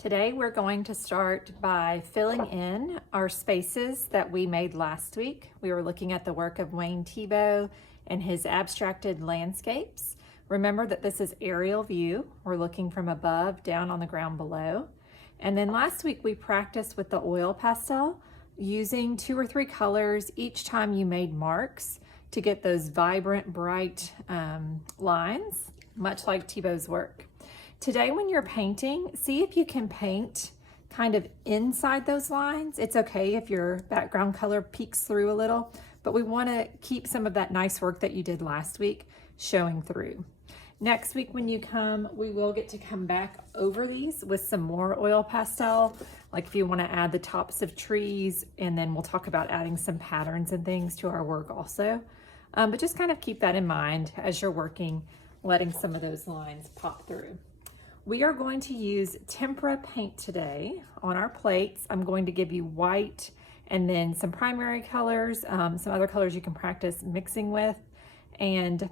Today we're going to start by filling in our spaces that we made last week. We were looking at the work of Wayne Theibaud and his abstracted landscapes. Remember that this is aerial view. We're looking from above down on the ground below. And then last week we practiced with the oil pastel using 2 or 3 colors each time you made marks to get those vibrant, bright lines, much like Theibaud's work. Today when you're painting, see if you can paint kind of inside those lines. It's okay if your background color peeks through a little, but we want to keep some of that nice work that you did last week showing through. Next week when you come, we will get to come back over these with some more oil pastel, like if you want to add the tops of trees, and then we'll talk about adding some patterns and things to our work also. But just kind of keep that in mind as you're working, letting some of those lines pop through. We are going to use tempera paint today on our plates. I'm going to give you white and then some primary colors, some other colors you can practice mixing with, and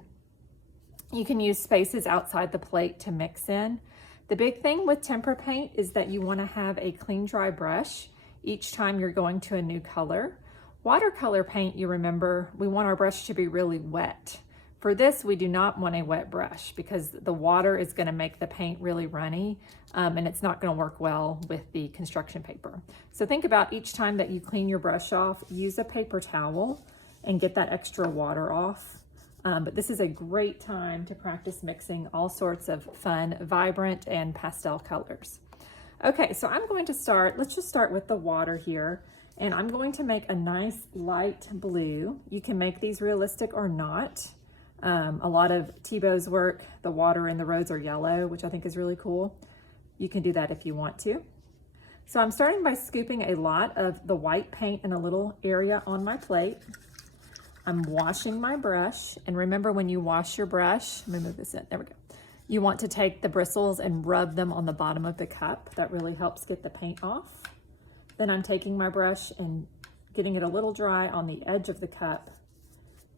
you can use spaces outside the plate to mix in. The big thing with tempera paint is that you want to have a clean, dry brush each time you're going to a new color. Watercolor paint, you remember, we want our brush to be really wet. For this, we do not want a wet brush because the water is going to make the paint really runny and it's not going to work well with the construction paper. So think about each time that you clean your brush off, use a paper towel and get that extra water off. But this is a great time to practice mixing all sorts of fun, vibrant and pastel colors. Okay, so I'm going to start, let's just start with the water here. And I'm going to make a nice light blue. You can make these realistic or not. A lot of Theibaud's work, the water and the roads are yellow, which I think is really cool. You can do that if you want to. So I'm starting by scooping a lot of the white paint in a little area on my plate. I'm washing my brush, and remember when you wash your brush, let me move this in, there we go. You want to take the bristles and rub them on the bottom of the cup. That really helps get the paint off. Then I'm taking my brush and getting it a little dry on the edge of the cup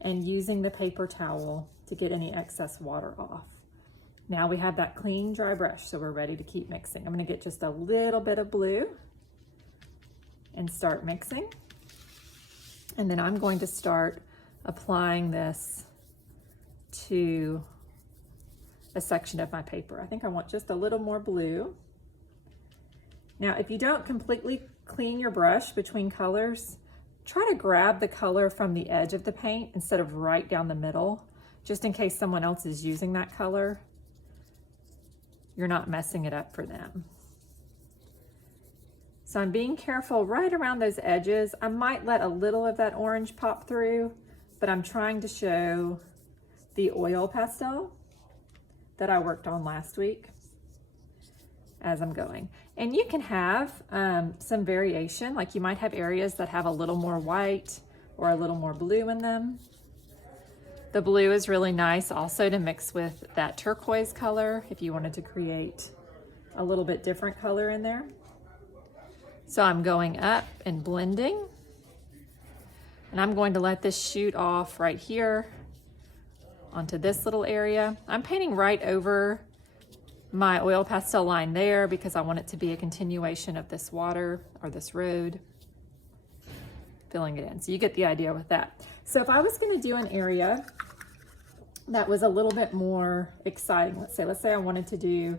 and using the paper towel to get any excess water off. Now we have that clean, dry brush, so we're ready to keep mixing. I'm gonna get just a little bit of blue and start mixing. And then I'm going to start applying this to a section of my paper. I think I want just a little more blue. Now, if you don't completely clean your brush between colors, try to grab the color from the edge of the paint instead of right down the middle, just in case someone else is using that color. You're not messing it up for them. So I'm being careful right around those edges. I might let a little of that orange pop through, but I'm trying to show the oil pastel that I worked on last week as I'm going. And you can have some variation, like you might have areas that have a little more white or a little more blue in them. The blue is really nice also to mix with that turquoise color if you wanted to create a little bit different color in there. So I'm going up and blending, and I'm going to let this shoot off right here onto this little area. I'm painting right over my oil pastel line there because I want it to be a continuation of this water or this road, filling it in. So you get the idea with that. So if I was going to do an area that was a little bit more exciting, let's say I wanted to do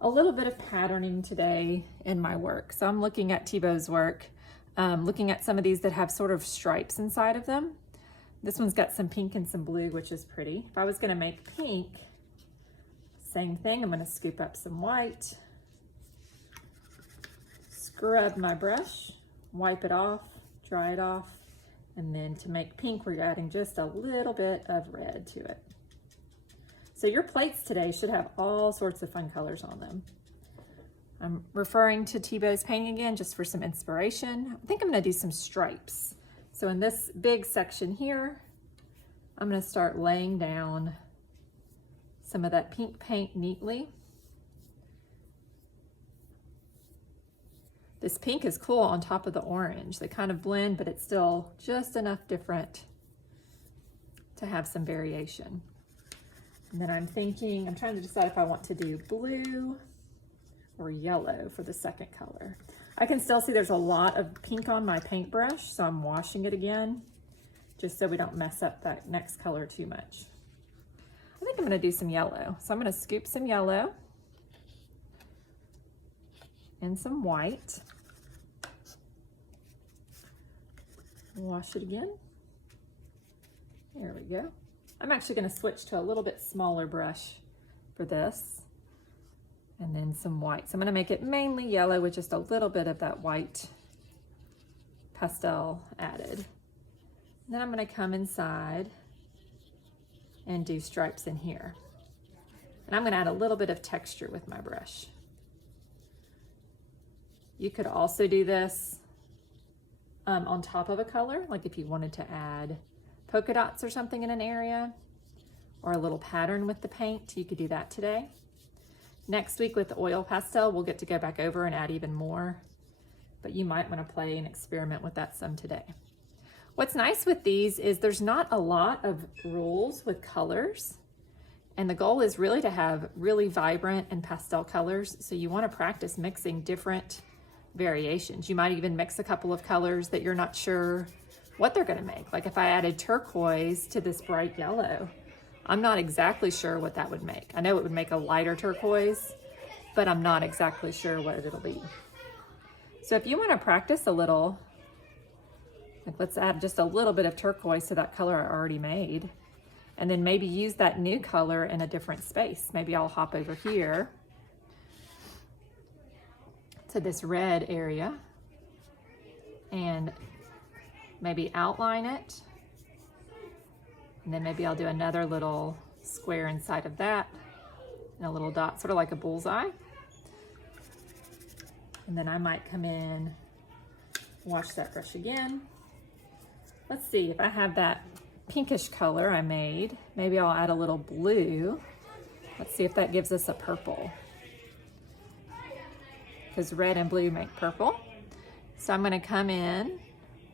a little bit of patterning today in my work. So I'm looking at Theibaud's work, looking at some of these that have sort of stripes inside of them. This one's got some pink and some blue, which is pretty. If I was going to make pink, same thing, I'm going to scoop up some white, scrub my brush, wipe it off, dry it off, and then to make pink, we're adding just a little bit of red to it. So your plates today should have all sorts of fun colors on them. I'm referring to Theibaud's painting again just for some inspiration. I think I'm going to do some stripes. So in this big section here, I'm going to start laying down some of that pink paint neatly. This pink is cool on top of the orange. They kind of blend, but it's still just enough different to have some variation. And then I'm trying to decide if I want to do blue or yellow for the second color. I can still see there's a lot of pink on my paintbrush, so I'm washing it again, just so we don't mess up that next color too much. I think I'm gonna do some yellow. So I'm gonna scoop some yellow and some white. Wash it again. There we go. I'm actually gonna switch to a little bit smaller brush for this. And then some white. So I'm gonna make it mainly yellow with just a little bit of that white pastel added. And then I'm gonna come inside and do stripes in here. And I'm gonna add a little bit of texture with my brush. You could also do this on top of a color, like if you wanted to add polka dots or something in an area, or a little pattern with the paint, you could do that today. Next week with the oil pastel, we'll get to go back over and add even more, but you might want to play and experiment with that some today. What's nice with these is there's not a lot of rules with colors, and the goal is really to have really vibrant and pastel colors, so you want to practice mixing different variations. You might even mix a couple of colors that you're not sure what they're going to make. Like if I added turquoise to this bright yellow, I'm not exactly sure what that would make. I know it would make a lighter turquoise, but I'm not exactly sure what it'll be. So if you want to practice a little, like let's add just a little bit of turquoise to that color I already made, and then maybe use that new color in a different space. Maybe I'll hop over here to this red area and maybe outline it. And then maybe I'll do another little square inside of that and a little dot, sort of like a bullseye. And then I might come in, wash that brush again. Let's see, if I have that pinkish color I made, maybe I'll add a little blue. Let's see if that gives us a purple, because red and blue make purple. So I'm gonna come in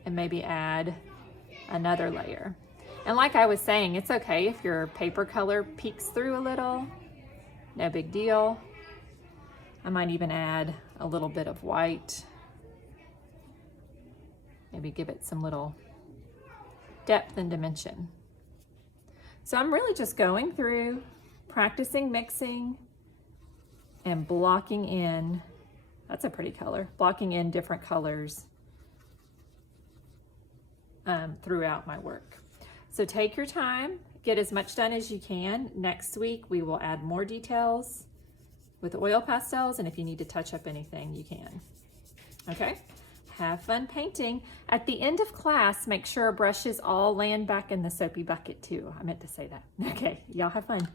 and maybe add another layer. And like I was saying, it's okay if your paper color peeks through a little, no big deal. I might even add a little bit of white. Maybe give it some little depth and dimension. So I'm really just going through, practicing mixing and blocking in, that's a pretty color, blocking in different colors throughout my work. So take your time, get as much done as you can. Next week, we will add more details with oil pastels, and if you need to touch up anything, you can. Okay, have fun painting. At the end of class, make sure brushes all land back in the soapy bucket too. I meant to say that. Okay, y'all have fun.